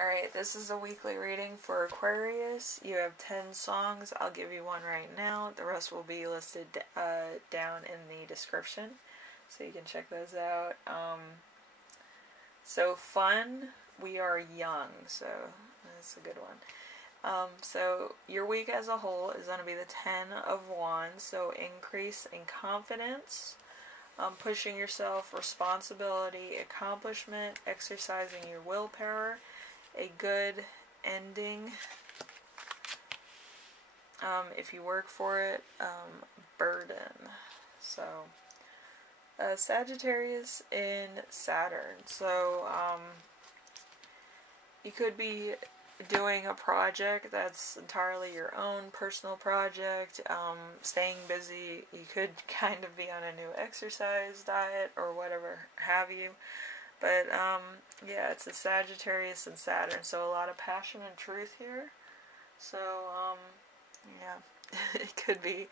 Alright, this is a weekly reading for Aquarius. You have 10 songs. I'll give you one right now. The rest will be listed down in the description, so you can check those out. So fun, we are young, so that's a good one. So your week as a whole is going to be the 10 of Wands, so increase in confidence, pushing yourself, responsibility, accomplishment, exercising your willpower, a good ending, if you work for it, burden. So Sagittarius in Saturn, so you could be doing a project that's entirely your own personal project, staying busy. You could kind of be on a new exercise diet or whatever have you. But, yeah, it's a Sagittarius and Saturn, so a lot of passion and truth here. So, yeah, it could be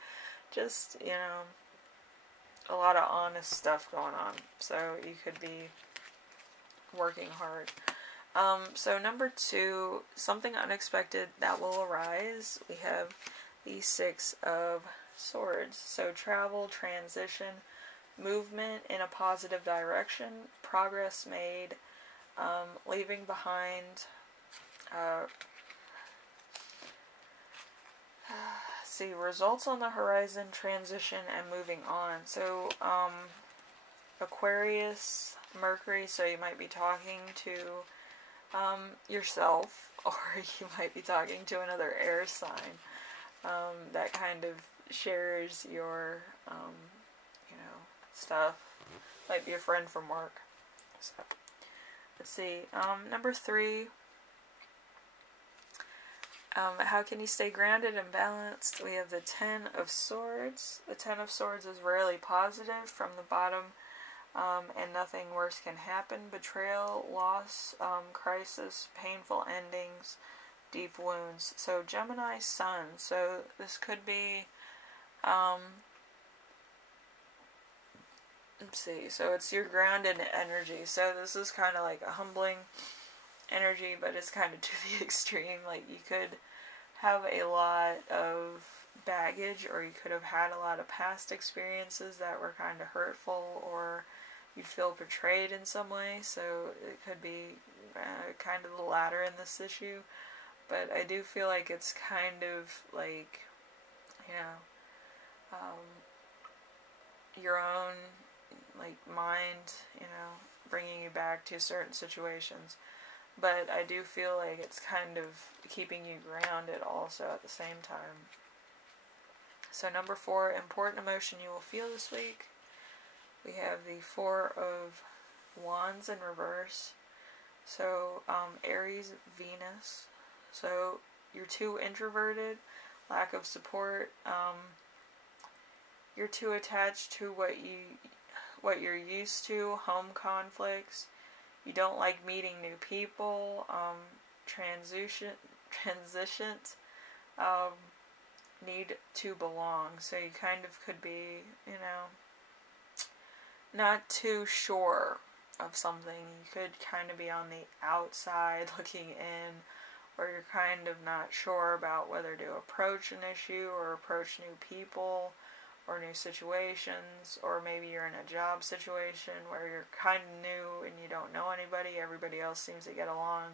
just, you know, a lot of honest stuff going on. So you could be working hard. So number 2, something unexpected that will arise. We have the 6 of Swords. So travel, transition, movement in a positive direction, progress made, leaving behind, see, results on the horizon, transition, and moving on. So, Aquarius, Mercury, so you might be talking to yourself, or you might be talking to another air sign that kind of shares your, you know, stuff. Might be a friend from work. So, let's see. Number 3. How can you stay grounded and balanced? We have the 10 of Swords. The 10 of Swords is rarely positive from the bottom, and nothing worse can happen. Betrayal, loss, crisis, painful endings, deep wounds. So Gemini Sun. So this could be, let's see, so it's your grounded energy. So this is kind of like a humbling energy, but it's kind of to the extreme. Like, you could have a lot of baggage, or you could have had a lot of past experiences that were kind of hurtful, or you feel betrayed in some way. So it could be kind of the latter in this issue. But I do feel like it's kind of like, you know, your own, like, mind, you know, bringing you back to certain situations. But I do feel like it's kind of keeping you grounded also at the same time. So number 4, important emotion you will feel this week. We have the 4 of Wands in reverse. So Aries, Venus. So you're too introverted, lack of support. You're too attached to what you're used to, home conflicts. You don't like meeting new people, transitions, need to belong. So you kind of could be, you know, not too sure of something. You could kind of be on the outside looking in, or you're kind of not sure about whether to approach an issue or approach new people or new situations, or maybe you're in a job situation where you're kind of new and you don't know anybody, everybody else seems to get along,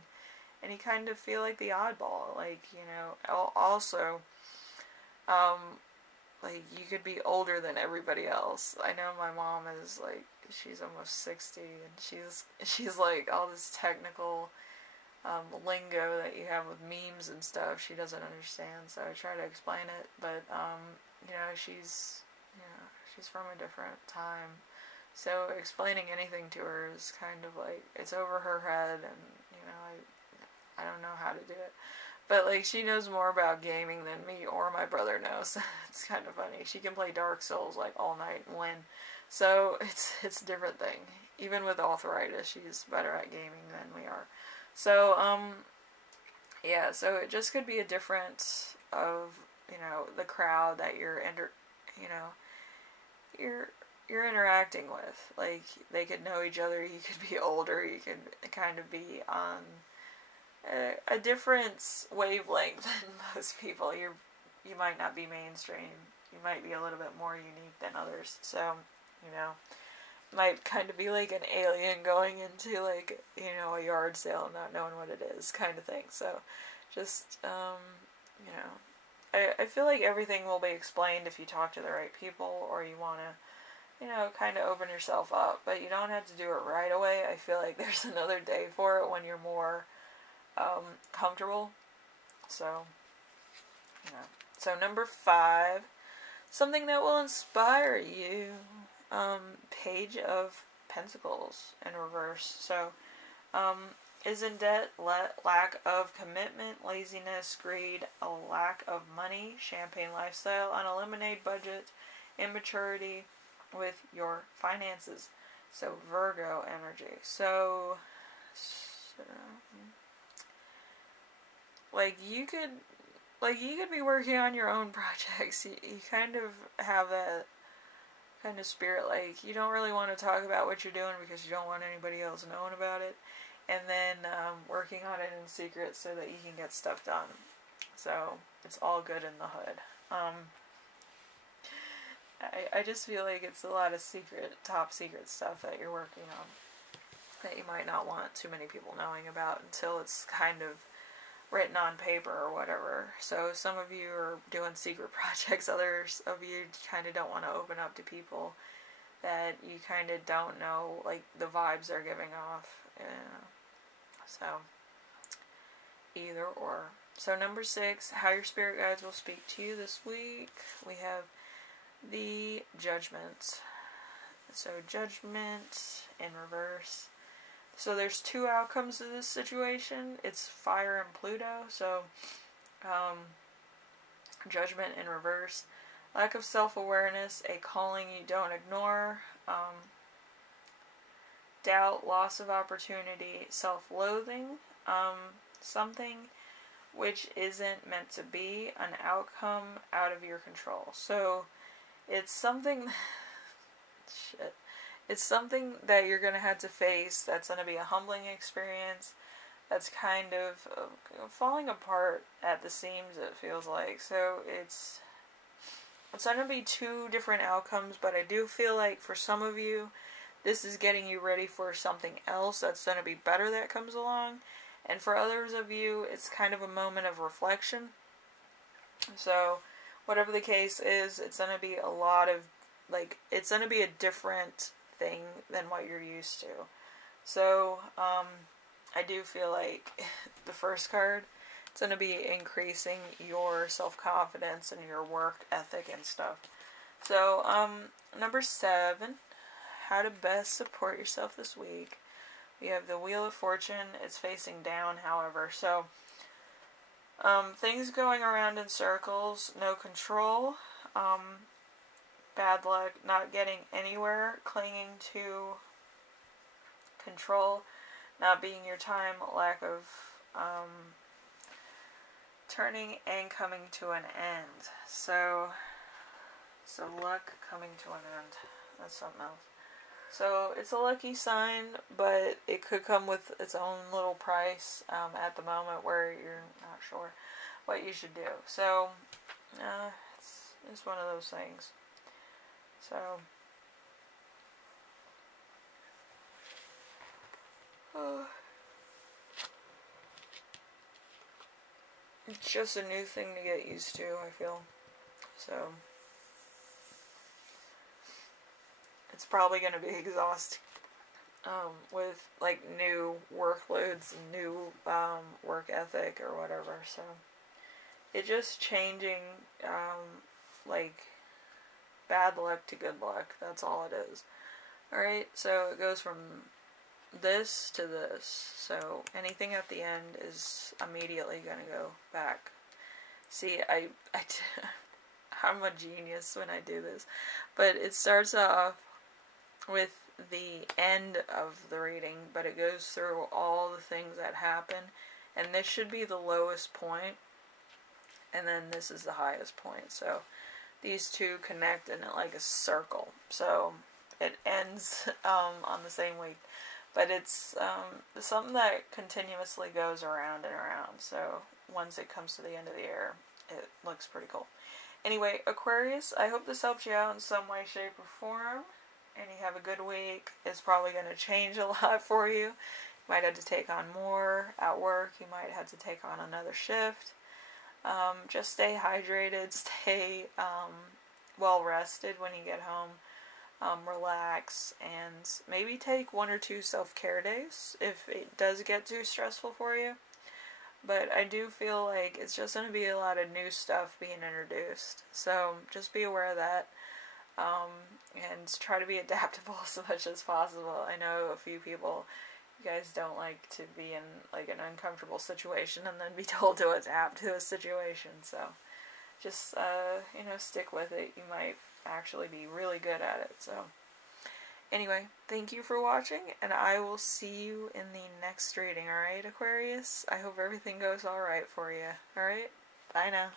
and you kind of feel like the oddball. Like, you know, also, like, you could be older than everybody else. I know my mom is, like, she's almost 60, and she's like, all this technical lingo that you have with memes and stuff, she doesn't understand, so I try to explain it, but, you know, she's from a different time, so explaining anything to her is kind of like, it's over her head, and, you know, I don't know how to do it, but, like, she knows more about gaming than me or my brother knows. It's kind of funny. She can play Dark Souls, like, all night and win, so it's a different thing. Even with arthritis, she's better at gaming than we are. So, yeah, so it just could be a difference of, you know, the crowd that you're you're interacting with. Like, they could know each other, you could be older, you could kind of be on a different wavelength than most people. You might not be mainstream. You might be a little bit more unique than others. So, you know, might kind of be like an alien going into, like, you know, a yard sale and not knowing what it is, kind of thing. So, just, you know, I feel like everything will be explained if you talk to the right people, or you want to, you know, kind of open yourself up. But you don't have to do it right away. I feel like there's another day for it when you're more comfortable. So, you know. So, number 5, something that will inspire you. Page of Pentacles in reverse. So, is in debt, lack of commitment, laziness, greed, a lack of money, champagne lifestyle, uneliminated budget, immaturity with your finances. So, Virgo energy. So like you could be working on your own projects. You kind of have that kind of spirit, like you don't really want to talk about what you're doing because you don't want anybody else knowing about it, and then working on it in secret so that you can get stuff done. So it's all good in the hood. I just feel like it's a lot of top secret stuff that you're working on that you might not want too many people knowing about until it's kind of written on paper or whatever. So some of you are doing secret projects, others of you kind of don't want to open up to people that you kind of don't know, like, the vibes they're giving off. So, either or. So, number 6, how your spirit guides will speak to you this week. We have the Judgment. So, Judgment in reverse. So there's 2 outcomes to this situation. It's fire and Pluto. So, Judgment in reverse. Lack of self-awareness, a calling you don't ignore. Doubt, loss of opportunity, self-loathing. Something which isn't meant to be, an outcome out of your control. So, it's something... shit. It's something that you're going to have to face that's going to be a humbling experience, that's kind of falling apart at the seams, it feels like. So it's going to be 2 different outcomes, but I do feel like for some of you, this is getting you ready for something else that's going to be better that comes along. And for others of you, it's kind of a moment of reflection. So whatever the case is, it's going to be a lot of, like, it's going to be a different thing than what you're used to. So, I do feel like the first card, it's going to be increasing your self-confidence and your work ethic and stuff. So, number 7, how to best support yourself this week. We have the Wheel of Fortune. It's facing down, however. So, things going around in circles, no control, bad luck, not getting anywhere, clinging to control, not being your time, lack of turning and coming to an end. So luck coming to an end. That's something else. So it's a lucky sign, but it could come with its own little price at the moment where you're not sure what you should do. So it's one of those things. So, it's just a new thing to get used to, I feel. So, it's probably going to be exhausting with, like, new workloads and new work ethic or whatever. So, it's just changing, like, bad luck to good luck. That's all it is. Alright, so it goes from this to this. So anything at the end is immediately going to go back. See, I'm a genius when I do this. But it starts off with the end of the reading, but it goes through all the things that happen. And this should be the lowest point. And then this is the highest point. So these 2 connect in like a circle. So it ends on the same week. But it's something that continuously goes around and around. So once it comes to the end of the year, it looks pretty cool. Anyway, Aquarius, I hope this helps you out in some way, shape, or form. And you have a good week. It's probably going to change a lot for you. You might have to take on more at work. You might have to take on another shift. Just stay hydrated. Stay well rested when you get home. Relax, and maybe take 1 or 2 self-care days if it does get too stressful for you. But I do feel like it's just going to be a lot of new stuff being introduced. So just be aware of that. And try to be adaptable as much as possible. I know a few people, you guys don't like to be in like an uncomfortable situation and then be told to adapt to a situation. So just, you know, stick with it. You might actually be really good at it. So anyway, thank you for watching, and I will see you in the next reading. Alright, Aquarius? I hope everything goes alright for you. Alright? Bye now.